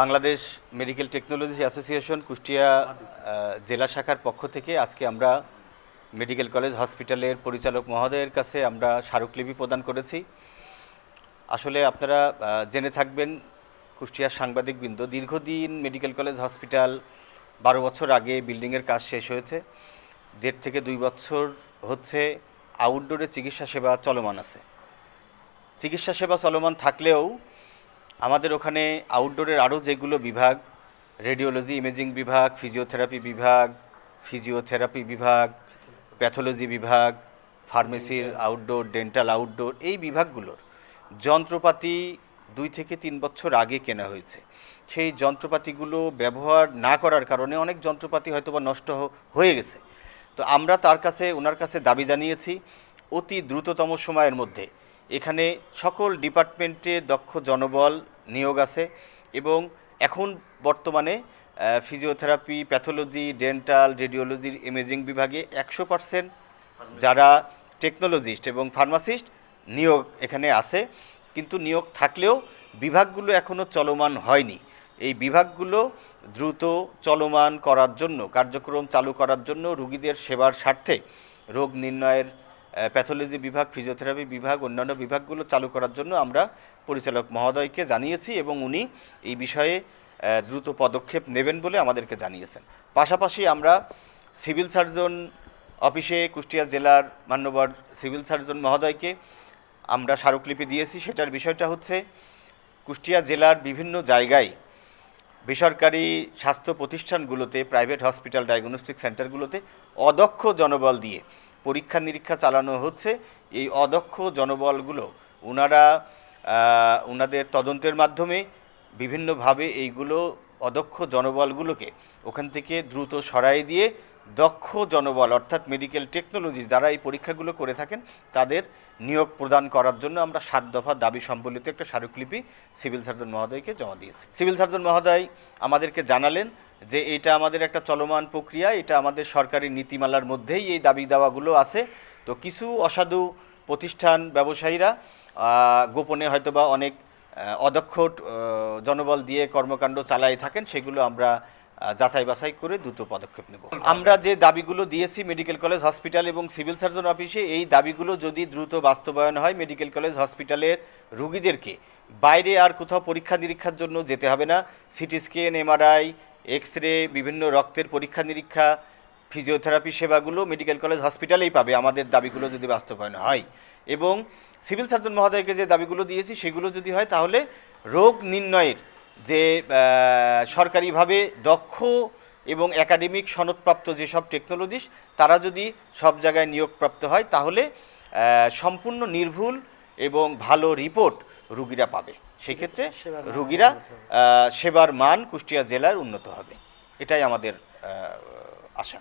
Bangladesh medical technology association Kushtia জেলা শাখার পক্ষ থেকে আজকে আমরা মেডিকেল কলেজ হসপিটালের পরিচালক মহোদয়ের কাছে আমরা স্মারকলিপি প্রদান করেছি। আসলে আপনারা জেনে থাকবেন কুষ্টিয়ার সাংবাদিকবৃন্দ দীর্ঘদিন মেডিকেল কলেজ হসপিটাল বারো বছর আগে বিল্ডিংয়ের কাজ শেষ হয়েছে। দেড় থেকে দুই বছর হচ্ছে আউটডোরে চিকিৎসা সেবা চলমান আছে। চিকিৎসা সেবা চলমান থাকলেও আমাদের ওখানে আউটডোরের আরও যেগুলো বিভাগ রেডিওলজি ইমেজিং বিভাগ ফিজিওথেরাপি বিভাগ ফিজিওথেরাপি বিভাগ প্যাথোলজি বিভাগ ফার্মেসির আউটডোর ডেন্টাল আউটডোর এই বিভাগগুলোর যন্ত্রপাতি দুই থেকে তিন বছর আগে কেনা হয়েছে। সেই যন্ত্রপাতিগুলো ব্যবহার না করার কারণে অনেক যন্ত্রপাতি হয়তো বা নষ্ট হয়ে গেছে। তো আমরা তার কাছে, ওনার কাছে দাবি জানিয়েছি, অতি দ্রুততম সময়ের মধ্যে এখানে সকল ডিপার্টমেন্টে দক্ষ জনবল নিয়োগ আছে এবং এখন বর্তমানে ফিজিওথেরাপি, প্যাথোলজি, ডেন্টাল, রেডিওলজির ইমেজিং বিভাগে একশো পার্সেন্ট যারা টেকনোলজিস্ট এবং ফার্মাসিস্ট নিয়োগ এখানে আছে। কিন্তু নিয়োগ থাকলেও বিভাগগুলো এখনও চলমান হয়নি। এই বিভাগগুলো দ্রুত চলমান করার জন্য, কার্যক্রম চালু করার জন্য রুগীদের সেবার স্বার্থে রোগ নির্ণয়ের প্যাথোলজি বিভাগ, ফিজিওথেরাপি বিভাগ, অন্যান্য বিভাগগুলো চালু করার জন্য আমরা পরিচালক মহোদয়কে জানিয়েছি এবং উনি এই বিষয়ে দ্রুত পদক্ষেপ নেবেন বলে আমাদেরকে জানিয়েছেন। পাশাপাশি আমরা সিভিল সার্জন অফিসে কুষ্টিয়া জেলার মান্যবর সিভিল সার্জন মহোদয়কে আমরা স্মারকলিপি দিয়েছি। সেটার বিষয়টা হচ্ছে, কুষ্টিয়া জেলার বিভিন্ন জায়গায় বেসরকারি স্বাস্থ্য প্রতিষ্ঠানগুলোতে, প্রাইভেট হসপিটাল ডায়াগনস্টিক সেন্টারগুলোতে অদক্ষ জনবল দিয়ে পরীক্ষা নিরীক্ষা চালানো হচ্ছে। এই অদক্ষ জনবলগুলো ওনারা ওনাদের তদন্তের মাধ্যমে বিভিন্নভাবে এইগুলো অদক্ষ জনবলগুলোকে ওখান থেকে দ্রুত সরাই দিয়ে দক্ষ জনবল, অর্থাৎ মেডিকেল টেকনোলজি যারা এই পরীক্ষাগুলো করে থাকেন, তাদের নিয়োগ প্রদান করার জন্য আমরা সাত দফা দাবি সম্বলিত একটা স্মারকলিপি সিভিল সার্জন মহোদয়কে জমা দিয়েছি। সিভিল সার্জন মহোদয় আমাদেরকে জানালেন যে এটা আমাদের একটা চলমান প্রক্রিয়া, এটা আমাদের সরকারি নীতিমালার মধ্যেই এই দাবি দাওয়াগুলো আছে। তো কিছু অসাধু প্রতিষ্ঠান ব্যবসায়ীরা গোপনে হয়তোবা অনেক অদক্ষ জনবল দিয়ে কর্মকাণ্ড চালাই থাকেন, সেগুলো আমরা যাচাই বাছাই করে দ্রুত পদক্ষেপ নেব। আমরা যে দাবিগুলো দিয়েছি মেডিকেল কলেজ, হসপিটাল এবং সিভিল সার্জন অফিসে, এই দাবিগুলো যদি দ্রুত বাস্তবায়ন হয়, মেডিকেল কলেজ, হসপিটালের রুগীদেরকে বাইরে আর কোথাও পরীক্ষা নিরীক্ষার জন্য যেতে হবে না। CT scan, MRI X ray বিভিন্ন রক্তের পরীক্ষা নিরীক্ষা ফিজিওথেরাপি সেবাগুলো মেডিকেল কলেজ হসপিটালেই পাবে। আমাদের দাবিগুলো যদি বাস্তবায়ন হয়। এবং সিভিল সার্জন মহোদয়কে যে দাবিগুলো দিয়েছি, সেগুলো যদি হয়, তাহলে রোগ নির্ণয়ের যে সরকারিভাবে দক্ষ এবং একাডেমিক সনদপ্রাপ্ত যেসব টেকনোলজিস্ট তারা যদি সব জায়গায় নিয়োগপ্রাপ্ত হয়, তাহলে সম্পূর্ণ নির্ভুল এবং ভালো রিপোর্ট রুগীরা পাবে। সেই ক্ষেত্রে রোগীরা সেবার মান কুষ্টিয়া জেলার উন্নত হবে। এটাই আমাদের আশা।